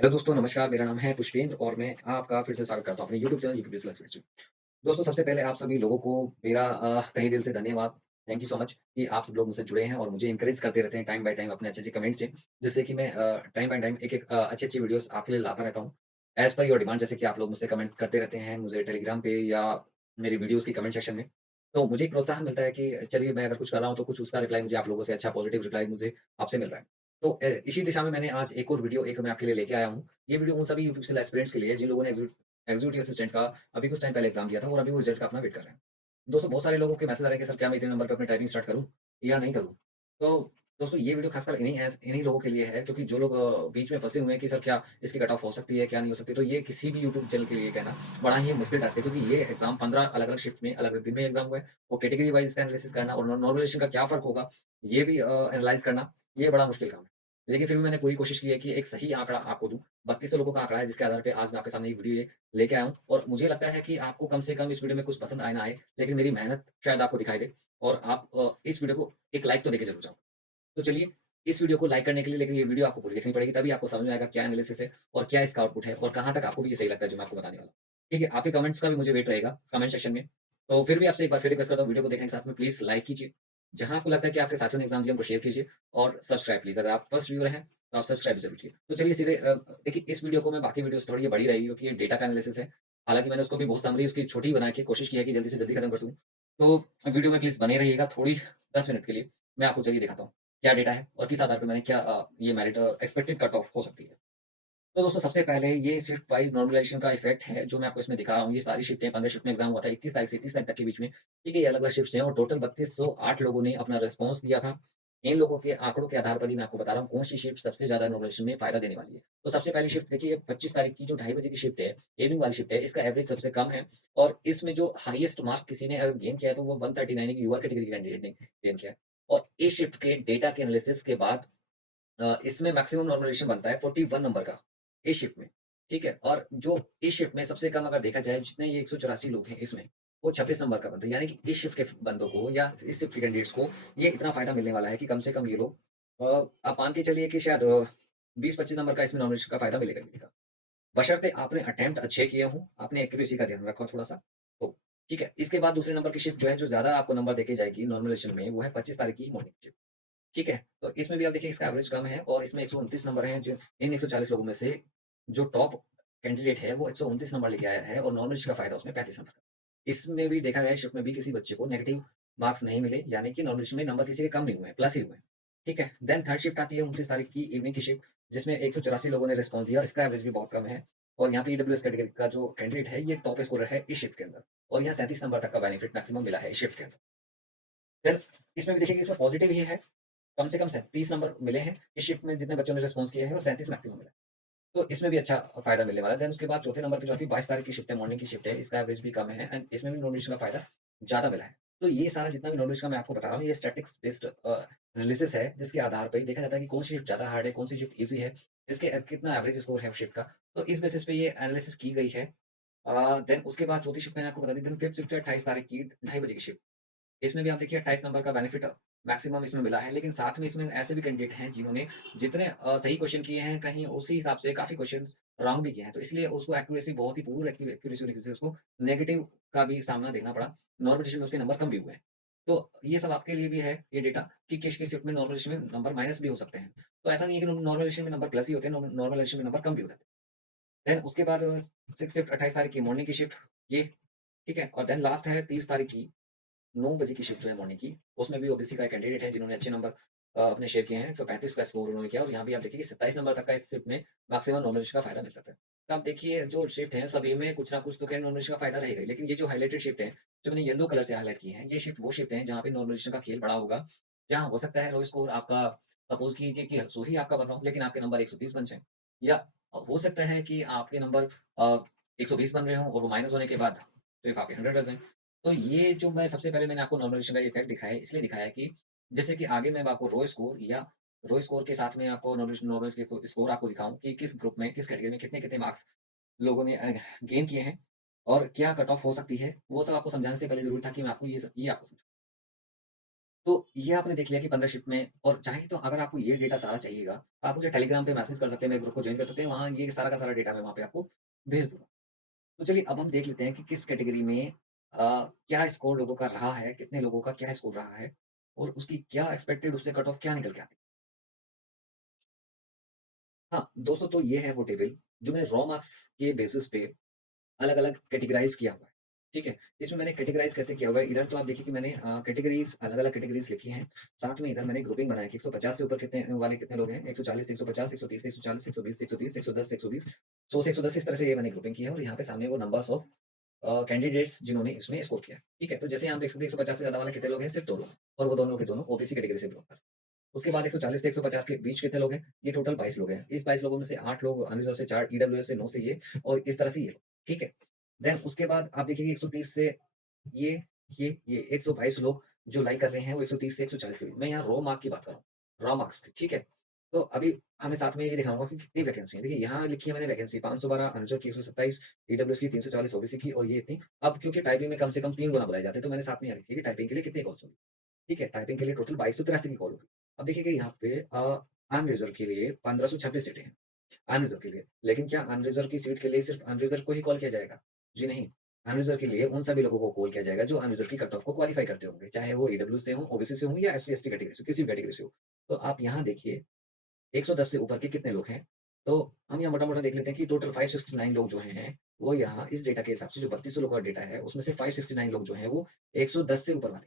Hello दोस्तों, नमस्कार। मेरा नाम है पुष्पेंद्र और मैं आपका फिर से स्वागत करता हूँ अपने यूट्यूब चैनल यूपी बिज़नेस में। दोस्तों, सबसे पहले आप सभी लोगों को मेरा तहे दिल से धन्यवाद। थैंक यू सो मच कि आप सब लोग मुझसे जुड़े हैं और मुझे एनकरेज करते रहते हैं टाइम बाय टाइम अपने अच्छे-अच्छे कमेंट से, जिससे कि मैं टाइम बाय टाइम एक-एक अच्छी-अच्छी वीडियोज़ आपके लिए लाता रहता हूँ। एज़ पर योर डिमांड, जैसे कि आप लोग मुझसे कमेंट करते रहते हैं मुझे टेलीग्राम पे या मेरी वीडियोज़ की कमेंट सेक्शन में। तो मुझे एक प्रोत्साहन मिलता है कि चलिए, मैं अगर कुछ कर रहा हूँ तो कुछ उसका रिप्लाई मुझे आप लोगों से अच्छा पॉजिटिव रिप्लाई मुझे आपसे मिल रहा है। तो इसी दिशा में मैंने आज एक और वीडियो मैं आपके लिए लेके आया हूँ। ये वीडियो उन सभी यूट्यूब सेल एस्पिरेंट्स के लिए है जिन लोगों ने एग्जीक्यूटिव असिस्टेंट का अभी कुछ टाइम पहले एग्ज़ाम दिया था और अभी वो रिज़ल्ट का अपना वेट कर रहे हैं। दोस्तों, बहुत सारे लोगों के मैसेज आ रहे हैं कि सर, क्या मैं इतने नंबर पे अपनी टाइपिंग स्टार्ट करूँ या नहीं करूँ? तो दोस्तों, ये वीडियो खासकर इन्हीं लोगों के लिए है, क्योंकि जो लोग बीच में फँसे हुए हैं कि सर, क्या इसकी कट ऑफ हो सकती है, क्या नहीं हो सकती? तो ये किसी भी यूट्यूब चैनल के लिए कहना बड़ा ही मुश्किल टास्क है, क्योंकि ये एग्ज़ाम 15 अलग-अलग शिफ्ट में, अलग-अलग दिन में एग्ज़ाम हुआ है। वो कैटेगरी वाइज़ इसका एनालिसिस करना और नॉर्मलाइज़ेशन का क्या फ़र्क होगा, ये भी एनालाइज़ करना, ये बड़ा मुश्किल काम है। लेकिन फिर भी मैंने पूरी कोशिश की है कि एक सही आँकड़ा आपको दूँ। 3200 लोगों का आँकड़ा है, जिसके आधार पे आज मैं आपके सामने ये वीडियो ये लेके आया हूँ, और मुझे लगता है कि आपको कम से कम इस वीडियो में कुछ पसंद आए ना आए, लेकिन मेरी मेहनत शायद आपको दिखाई दे और आप इस वीडियो को एक लाइक तो देके ज़रूर जाओ। तो चलिए, इस वीडियो को लाइक करने के लिए, लेकिन ये वीडियो आपको पूरी देखनी पड़ेगी, तभी आपको समझ में आएगा क्या एनालिसिस है और क्या इसका आउटपुट है और कहाँ तक आपको भी ये सही लगता है जो मैं आपको बताने वाला हूँ। ठीक है? आपके कमेंट्स का भी मुझे वेट रहेगा कमेंट सेक्शन में। तो फिर भी आपसे एक बार फिर रिक्वेस्ट करता हूँ, वीडियो को देखने के साथ में प्लीज़ लाइक कीजिए। जहाँ आपको लगता है कि आपके साथियों ने एग्ज़ाम दिया, उनको शेयर कीजिए और सब्सक्राइब प्लीज़। अगर आप फर्स्ट व्यूअर हैं, तो आप सब्सक्राइब ज़रूर कीजिए। तो चलिए सीधे देखिए, इस वीडियो को मैं बाकी वीडियो से थोड़ी ये बड़ी रहेगी, क्योंकि ये डेटा का एनालिसिस है। हालाँकि मैंने उसको भी बहुत समरी उसकी छोटी बना के कोशिश की है कि जल्दी से जल्दी खत्म कर सकूँ। तो वीडियो में प्लीज़ बने रहिएगा थोड़ी 10 मिनट के लिए। मैं आपको चलिए दिखाता हूँ। क्या डेटा है और किस आधार पे मैंने क्या ये मेरिट एक्सपेक्टेड कट ऑफ हो सकती है। तो दोस्तों, सबसे पहले ये शिफ्ट वाइज़ नॉर्मलाइज़ेशन का इफ़ेक्ट है जो मैं आपको इसमें दिखा रहा हूँ। ये सारी शिफ्टें 15 शिफ्ट में एग्ज़ाम हुआ था 21 तारीख से 30 तारीख तक के बीच में। ठीक है? ये अलग-अलग शिफ्ट्स हैं और टोटल 3208 लोगों ने अपना रिस्पॉन्स दिया था। इन लोगों के आँकड़ों के आधार पर ही मैं आपको बता रहा हूँ कौन-सी शिफ्ट सबसे ज़्यादा नॉर्मलाइज़ेशन में फ़ायदा देने वाली है। तो सबसे पहली शिफ्ट देखिए, 25 तारीख की जो ढाई बजे की शिफ्ट है, एविंग वाली शिफ्ट है, इसका एवरेज सबसे कम है और इसमें जो हाईएस्ट मार्क किसी ने गेन किया है, तो वो 139 एक यूआर कैटेगरी के कैंडिडेट ने गेन किया है। और इस शिफ्ट के डेटा के एनालिसिस के बाद इसमें मैक्सिमम नॉर्मलाइज़ेशन बनता है 41 नंबर का, इस शिफ्ट में, ठीक है? और जो इस शिफ्ट में सबसे कम अगर देखा जाए, जितने ये 184 लोग हैं इसमें, वो 26 नंबर का बनता है। यानी कि इस शिफ्ट के बंदों को या इस शिफ्ट के कैंडिडेट्स को ये इतना फ़ायदा मिलने वाला है कि कम से कम ये लोग आप मान के चलिए कि शायद 20-25 नंबर का इसमें नॉर्मलाइज़ेशन का फ़ायदा मिलेगा ही मिलेगा। बशर्ते आपने अटेम्प्ट अच्छे किए हों, आपने एक्यूरेसी का ध्यान रखा हो थोड़ा-सा, तो ठीक है। इसके बाद दूसरे नंबर की शिफ्ट जो है, जो ज़्यादा आपको नंबर देके जाएगी नॉर्मलाइज़ेशन में, वो है 25 तारीख की मॉर्निंग शिफ्ट। ठीक है? तो इसमें भी आप देखिए, इसका एवरेज कम है और इसमें 129 नंबर हैं, जो इन 140 लोगों में से जो टॉप कैंडिडेट है वो 129 नंबर लेके आया है और नॉन-वेज का फ़ायदा उसमें 35 नंबर का। इसमें भी देखा गया है, शिफ्ट में भी किसी बच्चे को नेगेटिव मार्क्स नहीं मिले, यानी कि नॉन-वेज में नंबर किसी के कम नहीं हुए हैं, प्लस ही हुए हैं। ठीक है? देन थर्ड शिफ्ट आती है 29 तारीख की इवनिंग की शिफ्ट, जिसमें 184 लोगों ने रिस्पॉन्स दिया, इसका एवरेज भी बहुत कम है और यहाँ पे ईडब्ल्यूएस कैटेगरी का जो कैंडिडेट है, ये टॉप स्कोरर है इस शिफ्ट के अंदर और यहाँ 37 नंबर तक का बेनिफिट मैक्सिमम मिला है इस शिफ्ट के अंदर। देन इसमें भी देखिए कि इसमें पॉजिटिव ये है, कम से कम 37 नंबर मिले हैं इस शिफ्ट में, जितने बच्चों ने रिस्पॉन्स किया है और 37 मैक्सिमम मिला है। तो इसमें भी अच्छा फ़ायदा मिलने वाला है। देन उसके बाद चौथे नंबर पे जो आती है 22 तारीख की शिफ्ट है, मॉर्निंग की शिफ्ट है, इसका एवरेज भी कम है एंड इसमें भी नॉन-वेज का फ़ायदा ज़्यादा मिला है। तो ये सारा जितना भी नॉन-वेज का मैं आपको बता रहा हूँ, ये स्टैटिस्टिक्स बेस्ड एनालिसिस है, जिसके आधार पे देखा जाता है कि कौन सी शिफ्ट ज़्यादा हार्ड है, कौन सी शिफ्ट ईज़ी है, इसके कितना एवरेज स्कोर है उस शिफ्ट का। तो इस बेसिस पे ये एनालिसिस की गई है। देन उसके बाद चौथी शिफ्ट मैंने आपको बता दी। देन फिफ्थ शिफ्ट है 28 तारीख की, ढाई बजे की शिफ्ट। इसमें भी आप देखिए 28 नंबर का बेनिफिट मैक्सिमम इसमें मिला है, लेकिन साथ में इसमें ऐसे भी कैंडिडेट हैं जिन्होंने जितने सही क्वेश्चन किए हैं, कहीं उसी हिसाब से काफ़ी क्वेश्चन्स रॉन्ग भी किए हैं। तो इसलिए उसको एक्यूरेसी बहुत ही पुअर एक्यूरेसी होने की वजह से उसको नेगेटिव का भी सामना देखना पड़ा। नॉर्मलाइज़ेशन में उसके नंबर कम भी हुए हैं। तो ये सब आपके लिए भी है ये डेटा कि किस-किस शिफ्ट में नॉर्मलाइज़ेशन में नंबर माइनस भी हो सकते हैं। तो ऐसा नहीं है कि नॉर्मलाइज़ेशन में नंबर प्लस ही होते हैं, नॉर्मलाइज़ेशन में नंबर कम भी हो जाते हैं। देन उसके बाद 6th शिफ्ट 28 तारीख की मॉर्निंग की शिफ्ट, ये ठीक है? और देन लास्ट है 30 तारीख की 9 बजे की शिफ्ट जो है मॉर्निंग की, उसमें भी ओबीसी का एक कैंडिडेट है जिन्होंने अच्छे नंबर अपने शेयर किए हैं, 135 का स्कोर उन्होंने किया और यहाँ भी आप देखिए कि 27 नंबर तक का इस शिफ्ट में मैक्सिमम नॉलेज का फ़ायदा मिल सकता है। तो आप देखिए, जो शिफ्ट है सभी में कुछ ना कुछ तो खैर नॉलेज का फ़ायदा रहेगा ही, लेकिन ये जो हाइलाइटेड शिफ्ट है, जो मैंने येलो कलर से हाइलाइट की है, ये शिफ्ट वो शिफ्ट है जहाँ पे नॉर्मलाइज़ेशन का खेल बड़ा होगा। जहाँ हो सकता है रो स्कोर आपका, सपोज़ कीजिए कि 100 ही आपका बन रहा हो, लेकिन आपके नंबर 130 बन जाएँ, या हो सकता है कि आपके नंबर 120 बन रहे हों और वो माइनस होने के बाद सिर्फ़ आपके 100 रह जाएँ। तो ये जो मैं सबसे पहले मैंने आपको नॉर्मलाइज़ेशन का इफ़ेक्ट दिखाया है, इसलिए दिखाया है कि जैसे कि आगे मैं आपको रो स्कोर के साथ में आपको नॉर्मल के स्कोर आपको दिखाऊँ कि किस ग्रुप में, किस कैटेगरी में कितने-कितने मार्क्स लोगों ने गेन किए हैं और क्या कट ऑफ हो सकती है, वो सब आपको समझाने से पहले ज़रूरी था कि मैं आपको ये आपको समझाऊँ। तो ये आपने देख लिया कि 15 शिफ्ट में और चाहे तो अगर आपको ये डेटा सारा चाहिएगा, तो आप मुझे टेलीग्राम पे मैसेज कर सकते हैं, मेरे ग्रुप को जॉइन कर सकते हैं, वहाँ ये सारा का सारा डेटा मैं वहाँ पे आपको भेज दूँगा। तो चलिए अब हम देख लेते हैं कि किस कैटेगरी में क्या स्कोर लोगों का रहा है, कितने लोगों का क्या स्कोर रहा है और उसकी क्या एक्सपेक्टेड उससे कट ऑफ क्या निकल के आती है। हाँ, दोस्तों तो ये है वो टेबल जो मैंने रॉ मार्क्स के बेसिस पे अलग-अलग कैटेगराइज़ किया हुआ है, ठीक है? इसमें मैंने कैटेगराइज़ कैसे किया हुआ है, इधर तो आप देखिए कि मैंने कैटेगरीज़ अलग-अलग कैटेगरीज़ लिखी हैं। साथ में इधर मैंने ग्रुपिंग बनाया कि 150 से ऊपर कितने वाले कितने लोग हैं, 140 से 150, 130 से 140, 120 से 130, 110 से 120, 100 से 110 इस तरह से ये मैंने ग्रुपिंग की है और यहाँ पे सामने वो नंबर्स ऑफ कैंडिडेट्स जिन्होंने इसमें स्कोर किया है, ठीक है? तो जैसे यहाँ आप देख सकते हैं 150 से ज़्यादा वाले कितने लोग हैं, सिर्फ 2 लोग और वो दोनों के दोनों ओबीसी कैटेगरी से बिलॉन्ग करते हैं। उसके बाद 140 से 150 के बीच कितने लोग हैं? ये टोटल 22 लोग हैं। इस 22 लोगों में से 8 लोग अनरिज़र्व से 4 ईडब्ल्यूएस से 9 से ये और इस तरह से ये लोग, ठीक है? देन उसके बाद आप देखिए कि 130 से ये, ये 122 लोग जो लाइक कर रहे हैं वो 130 से 140 के बीच। मैं यहाँ रॉ मार्क की बात कर रहा हूँ, रॉ मार्क्स की, ठीक है? तो अभी हमें साथ में ये देखना होगा कि कितनी वैकेंसी है। देखिए यहाँ लिखी है मैंने वैकेंसी 512 अनरिज़र्व की 127 ईडब्ल्यूएस की 340 ओबीसी की और ये इतनी। अब क्योंकि टाइपिंग में कम से कम 3 गुना बुलाए जाते हैं तो मैंने साथ में यहाँ लिखी है कि टाइपिंग के लिए कितनी कॉल्स होंगी। ठीक है, टाइपिंग के लिए टोटल 2283 की कॉल होगी। अब देखिए कि यहाँ पे अनरिज़र्व के लिए 1526 सीटें हैं, अनरिज़र्व के लिए। लेकिन क्या अनरिज़र्व की सीट के लिए सिर्फ़ अनरिज़र्व को ही कॉल किया जाएगा? जी नहीं, अनरिज़र्व के लिए उन सभी लोगों को कॉल किया जाएगा जो अनरिज़र्व की कट ऑफ को क्वालीफाई करते होंगे, चाहे वो ईडब्ल्यू से हों, ओबीसी से हों या एससी-एसटी कैटेगरी से, किसी भी कैटेगरी से हो। तो आप यहाँ देखिए 110 से ऊपर के कितने लोग हैं? तो हम यहाँ मोटा-मोटा देख लेते हैं कि टोटल 569 लोग जो हैं, वो यहाँ इस डेटा के हिसाब से जो 3200 लोगों का डेटा है, उसमें से 569 लोग जो हैं वो 110 से ऊपर वाले,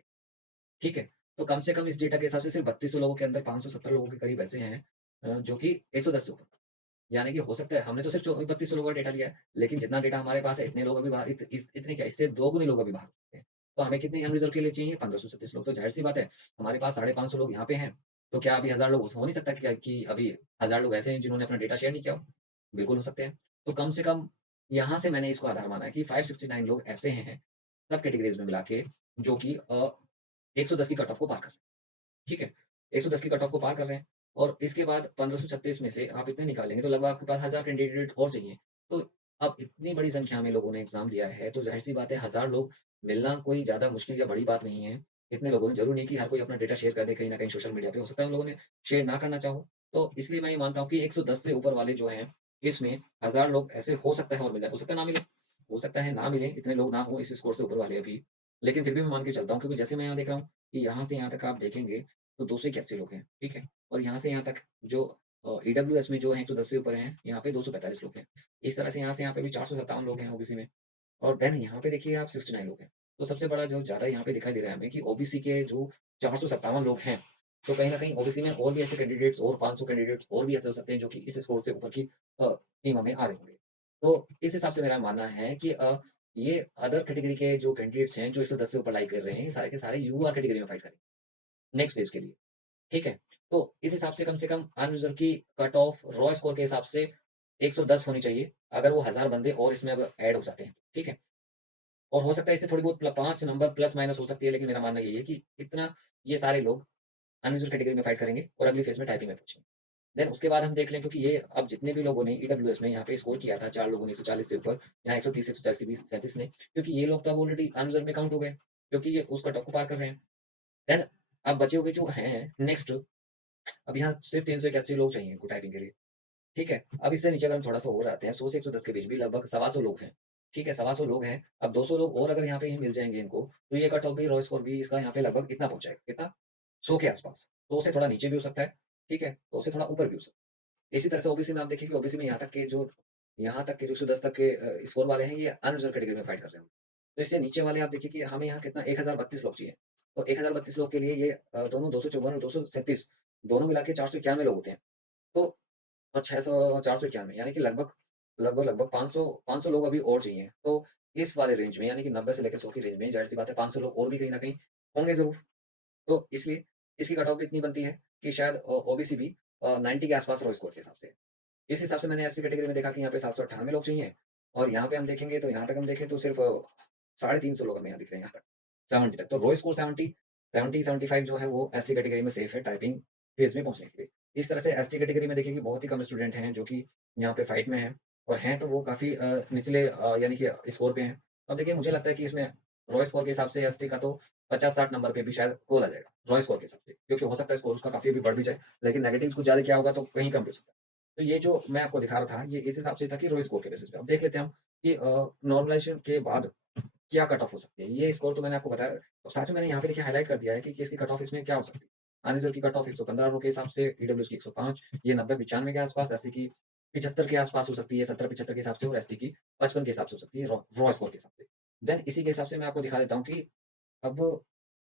ठीक है? तो कम से कम इस डेटा के हिसाब से सिर्फ 3200 लोगों के अंदर 570 लोगों के करीब ऐसे हैं जो कि 110 से ऊपर। यानी कि हो सकता है हमने तो सिर्फ 3200 लोगों का डेटा लिया है, लेकिन जितना डेटा हमारे पास है इतने लोग अभी बाहर इतने क्या इससे दोगुने लोग अभी बाहर हो सकते हैं। तो हमें कितने अनरिज़र्व के लिए चाहिए 1536 लोग, तो ज़ाहिर-सी बात है हमारे पास 550 लोग यहाँ पे हैं। तो क्या अभी 1000 लोग हो नहीं सकता क्या कि अभी 1000 लोग ऐसे हैं जिन्होंने अपना डेटा शेयर नहीं किया हो? बिल्कुल हो सकते हैं। तो कम से कम यहाँ से मैंने इसको आधार माना है कि 569 लोग ऐसे हैं, सब कैटेगरीज़ में मिला के जो कि 110 की कट ऑफ को पार कर रहे हैं। ठीक है? 110 की कट ऑफ को पार कर रहे हैं और इसके बाद 1536 में से आप इतने निकालेंगे तो लगभग आपके पास 1000 कैंडिडेट और चाहिए। तो अब इतनी बड़ी संख्या में लोगों ने एग्ज़ाम दिया है, तो ज़ाहिर-सी बात है 1000 लोग मिलना कोई ज़्यादा मुश्किल या बड़ी बात नहीं है। इतने लोगों ने ज़रूरी नहीं कि हर कोई अपना डेटा शेयर कर दे कहीं न कहीं सोशल मीडिया पे, हो सकता है उन लोगों ने शेयर ना करना चाहो। तो इसलिए मैं ये मानता हूँ कि 110 से ऊपर वाले जो हैं, इसमें 1000 लोग ऐसे हो सकता है और मिल जाए, हो सकता है ना मिले, हो सकता है ना मिले, इतने लोग ना हों इस स्कोर से ऊपर वाले अभी। लेकिन फिर भी मैं मान के चलता हूँ क्योंकि जैसे मैं यहाँ देख रहा हूँ कि यहाँ से यहाँ तक आप देखेंगे तो 281 लोग हैं, ठीक है? और यहाँ से यहाँ तक जो ईडब्ल्यूएस में जो हैं 110 से ऊपर हैं, यहाँ पे 245 लोग हैं। इस तरह से यहाँ पे भी 457 लोग हैं ओबीसी में और देन यहाँ पे देखिए आप 69 लोग हैं। तो सबसे बड़ा जो ज़्यादा यहाँ पे दिखाई दे रहा है हमें कि ओबीसी के जो 457 लोग हैं, तो कहीं न कहीं ओबीसी में और भी ऐसे कैंडिडेट्स और 500 कैंडिडेट्स और भी ऐसे हो सकते हैं जो कि इस स्कोर से ऊपर की सीमा में आ रहे होंगे। तो इस हिसाब से मेरा मानना है कि ये अदर कैटेगरी के जो कैंडिडेट्स हैं, जो 110 से ऊपर लाइक कर रहे हैं, ये सारे के सारे यूआर कैटेगरी में फाइट करेंगे, नेक्स्ट फेज़ के लिए। ठीक है? तो इस हिसाब से कम अनरिज़र्व की कट ऑफ रॉ स्कोर के हिसाब से 110 होनी चाहिए, अगर वो 1000 बंदे और इसमें अब ऐड हो जाते हैं, ठीक है? और हो सकता है इससे थोड़ी बहुत 5 नंबर प्लस माइनस हो सकती है, लेकिन मेरा मानना यही है कि इतना ये सारे लोग अनरिज़र्व कैटेगरी में फाइट करेंगे और अगली फेज़ में टाइपिंग में पहुँचेंगे। देन उसके बाद हम देख लें क्योंकि ये अब जितने भी लोगों ने ईडब्ल्यूएस में यहाँ पे स्कोर किया था, 4 लोगों ने 140 से ऊपर, यहाँ 130 से 140 के बीच 37 ने, क्योंकि ये लोग तो अब ऑलरेडी अनरिज़र्व में काउंट हो गए, क्योंकि ये उस कट ऑफ को पार कर रहे हैं। देन अब बचे हुए जो हैं नेक्स्ट, अब यहाँ सिर्फ 381 लोग चाहिए इनको टाइपिंग के लिए, ठीक है? अब इससे नीचे अगर हम थोड़ा-सा और आते हैं, 100 से 110 के बीच भी लगभग सवा सौ लोग हैं, ठीक है? सवा सौ लोग हैं, अब 200 लोग और अगर यहाँ पे ही मिल जाएँगे इनको, तो ये कट ऑफ भी, रॉ स्कोर भी इसका यहाँ पे लगभग इतना पहुँच जाएगा, कितना? 100 के आस-पास। 100 से थोड़ा नीचे भी हो सकता है, ठीक है? 100 से थोड़ा ऊपर भी हो सकता है। इसी तरह से ओबीसी में आप देखिए कि ओबीसी में यहाँ तक के जो 110 तक के स्कोर वाले हैं, ये अनरिज़र्व कैटेगरी में फाइट कर रहे हैं। तो इससे नीचे वाले आप देखिए कि हमें यहाँ कितना 1032 लोग चाहिए। तो 1032 लोग के लिए ये दोनों 254 और 237 दोनों मिला के 491 लोग होते हैं। तो 600 491 यानी कि लगभग 500 लोग अभी और चाहिए। तो इस वाले रेंज में यानी कि 90 से लेकर 100 की रेंज में ज़ाहिर-सी बात है 500 लोग और भी कहीं न कहीं होंगे ज़रूर। तो इसलिए इसकी कट ऑफ इतनी बनती है कि शायद ओबीसी भी 90 के आस-पास रहो स्कोर के हिसाब से। इस हिसाब से मैंने एससी कैटेगरी में देखा कि यहाँ पे 798 लोग चाहिए और यहाँ पे हम देखेंगे तो यहाँ तक हम देखें तो सिर्फ साढ़े 300 लोग हमें यहाँ दिख रहे हैं यहाँ तक, 70 तक। तो रॉ स्कोर 70-75 जो है वो एससी कैटेगरी में सेफ है टाइपिंग फेज़ में पहुँचने के लिए। इस तरह से एसटी कैटेगरी में देखिए कि बहुत ही कम स्टूडेंट हैं जो कि यहाँ पे फाइट में हैं और हैं तो वो काफ़ी निचले यानी कि स्कोर पे हैं। अब देखिए मुझे लगता है कि इसमें रॉ स्कोर के हिसाब से एसटी का तो 50-60 नंबर पे भी शायद कॉल आ जाएगा, रॉ स्कोर के हिसाब से। क्योंकि हो सकता है स्कोर उसका काफ़ी अभी बढ़ भी जाए, लेकिन नेगेटिव्स कुछ ज़्यादा किया होगा तो कहीं कम भी हो सकता है। तो ये जो मैं आपको दिखा रहा था, ये इस हिसाब से था कि रॉ स्कोर के बेसिस पे। अब देख लेते हैं हम कि नॉर्मलाइज़ेशन के बाद क्या कट ऑफ हो सकती है। ये स्कोर तो मैंने आपको बताया और साथ में मैंने यहाँ पे देखिए हाइलाइट कर दिया है कि इसकी कट ऑफ इसमें क्या हो सकती है। अनरिज़र्व की कट ऑफ 115 रो के हिसाब से, ईडब्ल्यूएस की 105, ये 90-95 के आस-पास, एससी की 75 के आस-पास हो सकती है, 70-75 के हिसाब से और एसटी की 55 के हिसाब से हो सकती है रॉ स्कोर के हिसाब से। देन इसी के हिसाब से मैं आपको दिखा देता हूँ कि अब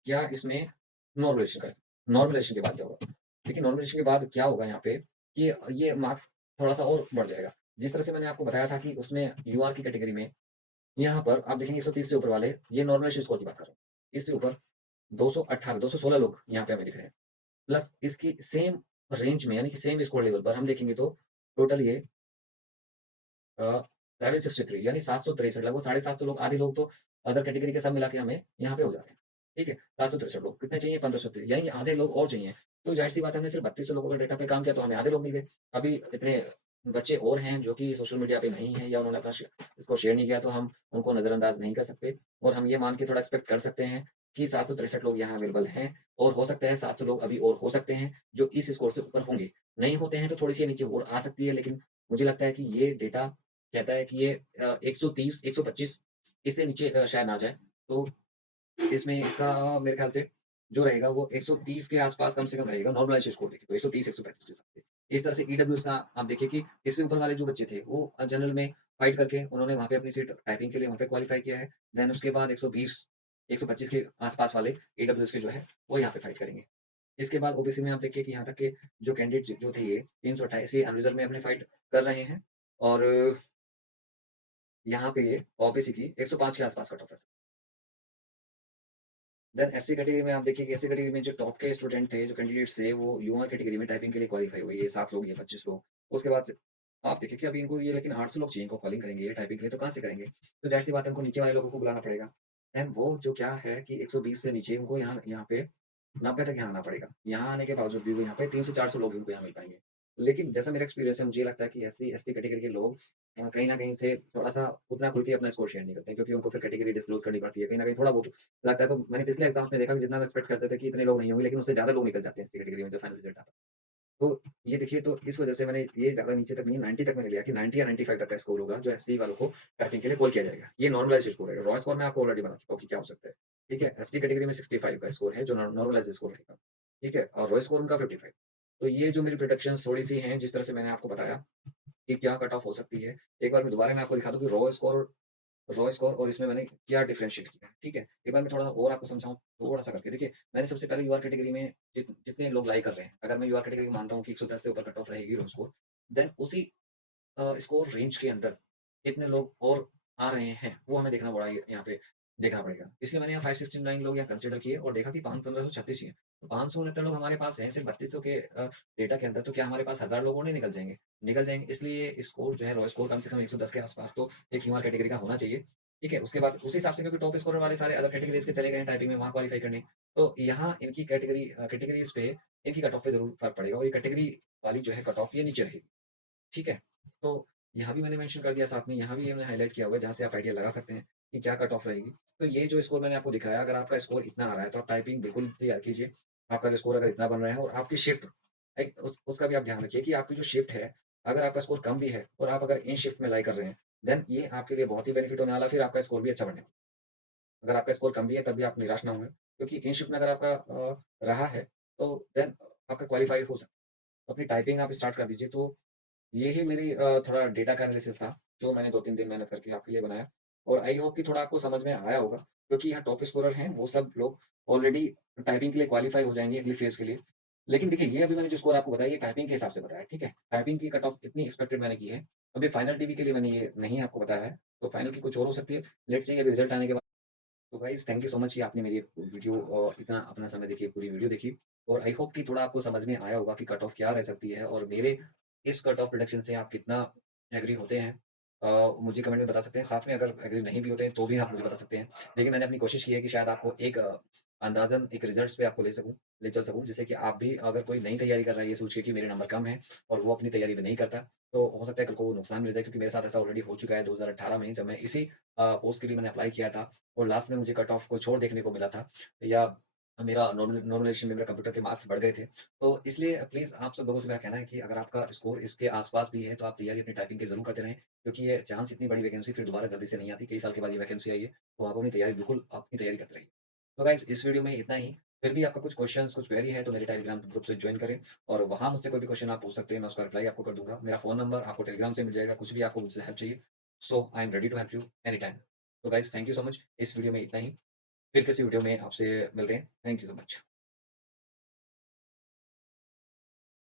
क्या इसमें नॉर्मलाइज़ेशन का नॉर्मलाइज़ेशन के बाद क्या होगा? देखिए नॉर्मलाइज़ेशन के बाद क्या होगा यहाँ पे कि ये मार्क्स थोड़ा-सा और बढ़ जाएगा। जिस तरह से मैंने आपको बताया था कि उसमें यूआर की कैटेगरी में यहाँ पर आप देखेंगे 130 से ऊपर वाले, ये नॉर्मलाइज़ेशन स्कोर की बात कर रहा हूँ। इससे ऊपर 218 216 लोग यहाँ पे हमें दिख रहे हैं। प्लस इसकी सेम रेंज में यानी कि सेम स्कोर लेवल पर हम देखेंगे तो टोटल ये अ, 763 यानी 763 लगभग 750 लोग, आधे लोग तो अदर कैटेगरी के सब मिला के हमें यहाँ पे हो जा रहे हैं। ठीक है? 763 लोग कितने चाहिए? 1530 यानी कि आधे लोग और चाहिए। तो ज़ाहिर-सी बात है हमने सिर्फ 3200 लोगों के डेटा पे काम किया तो हमें आधे लोग मिल गए। अभी इतने बच्चे और हैं जो कि सोशल मीडिया पे नहीं हैं या उन्होंने अपना इसको शेयर नहीं किया तो हम उनको नज़रअंदाज नहीं कर सकते और हम ये मान के थोड़ा एक्सपेक्ट कर सकते हैं कि 763 लोग यहाँ अवेलेबल हैं और हो सकता है 700 लोग अभी और हो सकते हैं जो इस स्कोर से ऊपर होंगे। नहीं होते हैं तो थोड़ी-सी नीचे और आ सकती है लेकिन मुझे लगता है कि ये डेटा कहता है कि ये 130, 125 इससे नीचे शायद ना जाए। तो इसमें इसका मेरे ख़्याल से जो रहेगा वो 130 के आस-पास कम से कम रहेगा नॉर्मलाइज़्ड स्कोर देखें तो 130, 135 के हिसाब से। इस तरह से ईडब्ल्यूएस का आप देखिए कि इससे ऊपर वाले जो बच्चे थे वो जनरल में फ़ाइट करके उन्होंने वहाँ पे अपनी सीट टाइपिंग के लिए वहाँ पे क्वालीफ़ाई किया है। देन उसके बाद 120, 125 के आस-पास वाले ईडब्ल्यूएस के जो है वो यहाँ पे फ़ाइट करेंगे। इसके बाद ओबीसी में आप देखिए कि यहाँ तक के जो कैंडिडेट जो थे ये 328 ये अनरिज़र्व में अपनी फ़ाइट कर रहे हैं और यहाँ पे ये ओबीसी की 105 के आस-पास कट ऑफ है। देन एससी कैटेगरी में आप देखिए कि एससी कैटेगरी में जो टॉप के स्टूडेंट थे, जो कैंडिडेट्स थे, वो यूआर कैटेगरी में टाइपिंग के लिए क्वालीफाई हुए, ये 7 लोग, ये 25 लोग। उसके बाद से आप देखिए कि अभी इनको ये लेकिन 800 लोग चाहिए, इनको कॉलिंग करेंगे, ये टाइपिंग के लिए, तो कहाँ से करेंगे? तो ज़ाहिर-सी बात है, उनको नीचे वाले लोगों को बुलाना पड़ेगा। देन वो जो क्या है कि 120 से नीचे उनको यहाँ यहाँ पे 90 तक यहाँ आना पड़ेगा। यहाँ आने के बावजूद भी वो यहाँ पे 300-400 लोग इनको यहाँ मिल पाएँगे। लेकिन जैसा मेरा एक्सपीरियंस है, मुझे ये लगता है कि एससी, एसटी कैटेगरी के लोग कहीं न कहीं से थोड़ा-सा उतना खुल के अपना स्कोर शेयर नहीं करते हैं, क्योंकि उनको फिर कैटेगरी डिस्क्लोज़ करनी पड़ती है। कहीं न कहीं थोड़ा बहुत लगता है, तो मैंने पिछले एग्ज़ाम्स में देखा कि जितना हम एक्सपेक्ट करते थे कि इतने लोग नहीं होंगे, लेकिन उससे ज़्यादा लोग निकल जाते हैं इसकी कैटेगरी में जो फाइनल रिज़ल्ट आता है। तो ये देखिए, तो इस वज़ह से मैंने ये ज़्यादा नीचे तक नहीं, 90 तक मैंने लिया कि 90 या 95 तक का स्कोर होगा, जो एससी वालों को टाइपिंग के लिए कॉल किया जाएगा। ये नॉर्मलाइज़्ड स्कोर है। रॉ स्कोर मैं आपको ऑलरेडी बता चुका हूँ कि क्या हो सकता है। ठीक है? एसटी कैटेगरी में 65 का स्कोर है, जो नॉर्मलाइज़्ड स्कोर रहेगा। ठीक है? और रॉ स्कोर उनका 55। तो ये जो मेरी प्रेडिक्शंस थोड़ी-सी हैं, जिस तरह से मैंने आपको बताया कि क्या कट ऑफ हो सकती है। एक बार मैं दोबारा मैं आपको दिखा दूँ कि रॉ स्कोर और इसमें मैंने क्या डिफरेंशिएट किया है, ठीक है? एक बार मैं थोड़ा-सा और आपको समझाऊँ, थोड़ा-सा करके देखिए, मैंने सबसे पहले यूआर कैटेगरी में जितने लोग लाई कर रहे हैं, अगर मैं यूआर कैटेगरी में मानता हूँ कि 110 से ऊपर कट ऑफ रहेगी रॉ स्कोर, देन उसी स्कोर रेंज के अंदर कितने लोग और आ रहे हैं, वो हमें देखना पड़ा यहाँ पे देखना पड़ेगा। इसलिए मैंने यहाँ 569 लोग यहाँ कंसीडर किए और देखा कि 1536 ही हैं। तो 569 लोग हमारे पास हैं सिर्फ 3200 के डेटा के अंदर, तो क्या हमारे पास 1000 लोग और नहीं निकल जाएँगे? निकल जाएँगे। इसलिए स्कोर जो है रॉ स्कोर कम से कम 110 के आस-पास तो एक ह्यूमन कैटेगरी का होना चाहिए। ठीक है? उसके बाद उस हिसाब से, क्योंकि टॉप स्कोरर वाले सारे अदर कैटेगरीज़ के चले गए हैं टाइपिंग में वहाँ क्वालीफाई करने। तो यहाँ इनकी कैटेगरीज़ पे इनकी कट ऑफ पे ज़रूर फ़र्क पड़ेगा और ये कैटेगरी वाली जो है कट ऑफ ये नीचे रहेगी। ठीक है? तो यहाँ भी मैंने मेंशन कर दिया, साथ में यहाँ भी हमने हाइलाइट किया हुआ है, जहाँ से आप आइडिया लगा सकते हैं कि क्या कट ऑफ रहेगी। तो ये जो स्कोर मैंने आपको दिखाया, अगर आपका स्कोर इतना आ रहा है, तो आप टाइपिंग बिल्कुल तैयार कीजिए। आपका स्कोर अगर इतना बन रहा है और आपकी शिफ्ट एक उसका भी आप ध्यान रखिए कि आपकी जो शिफ्ट है, अगर आपका स्कोर कम भी है और आप अगर इन शिफ्ट में लाई कर रहे हैं, देन ये आपके लिए बहुत ही बेनिफिट होने वाला है, फिर आपका स्कोर भी अच्छा बनने वाला है। अगर आपका स्कोर कम भी है, तब भी आप निराश ना होंगे, क्योंकि इन शिफ्ट में अगर आपका रहा है, तो देन आपका क्वालीफाई हो सकता है। अपनी टाइपिंग आप स्टार्ट कर दीजिए। तो यही मेरी थोड़ा डेटा का एनालिसिस था, जो मैंने 2-3 दिन मेहनत करके आपके लिए बनाया और आई होप कि थोड़ा आपको समझ में आया होगा, क्योंकि यहाँ टॉप स्कोरर हैं, वो सब लोग ऑलरेडी टाइपिंग के लिए क्वालीफाई हो जाएँगे अगली फ़ेज़ के लिए। लेकिन देखिए, ये अभी मैंने जो स्कोर आपको बताया, ये टाइपिंग के हिसाब से बताया, ठीक है? टाइपिंग की कट ऑफ इतनी एक्सपेक्टेड मैंने की है। अभी फाइनल टीवी के लिए मैंने ये नहीं आपको बताया है, तो फाइनल की कुछ और हो सकती है। लेट्स सी, अभी रिज़ल्ट आने के बाद। तो guys, thank you so much कि आपने मेरी वीडियो इतना अपना समय देखिए, पूरी वीडियो देखी और आई होप कि थोड़ा आपको समझ में आया होगा कि कट ऑफ क्या रह सकती है और मेरे इस कट ऑफ प्रेडिक्शन से आप कितना एग्री होते हैं। मुझे कमेंट में बता सकते हैं। साथ में अगर एग्री नहीं भी होते हैं, तो भी आप मुझे बता सकते हैं। लेकिन मैंने अपनी कोशिश की है कि शायद आपको एक अंदाज़न एक रिज़ल्ट्स पे आपको ले चल सकूँ, जिससे कि आप भी, अगर कोई नई तैयारी कर रहा है ये सोच के कि मेरे नंबर कम हैं और वो अपनी तैयारी भी नहीं करता, तो हो सकता है कल को वो नुकसान मिल जाए, क्योंकि मेरे साथ ऐसा ऑलरेडी हो चुका है 2018 में, जब मैं इसी पोस्ट के लिए मैंने अप्लाई किया था और लास्ट में मुझे कट ऑफ कुछ और देखने को मिला था, या मेरा नॉर्मलाइज़ेशन में मेरे कंप्यूटर के मार्क्स बढ़ गए थे। तो इसलिए प्लीज़ आप सब लोगों से मेरा कहना है कि अगर आपका स्कोर इसके आस-पास भी है, तो आप तैयारी अपनी टाइपिंग की ज़रूर करते रहें, क्योंकि ये चांस इतनी बड़ी वैकेंसी फिर दोबारा जल्दी से नहीं आती, कई साल के बाद ये वैकेंसी आई है, तो आप अपनी तैयारी बिल्कुल अपनी तैयारी करते रहिए। तो गाइज़ इस वीडियो में इतना ही, फिर भी आपका कुछ क्वेश्चन्स, कुछ क्वेरी है तो मेरे टेलीग्राम ग्रुप से जॉइन करें और वहाँ मुझसे कोई भी क्वेश्चन आप पूछ सकते हैं, मैं उसका रिप्लाई आपको कर दूँगा। मेरा फ़ोन नंबर आपको टेलीग्राम से मिल जाएगा, कुछ भी आपको मुझसे हेल्प चाहिए, so I am ready to help you any time. तो guys thank you so much. इस वीडियो में इतना ही, फिर किसी वीडियो में आपसे मिलते हैं। Thank you so much.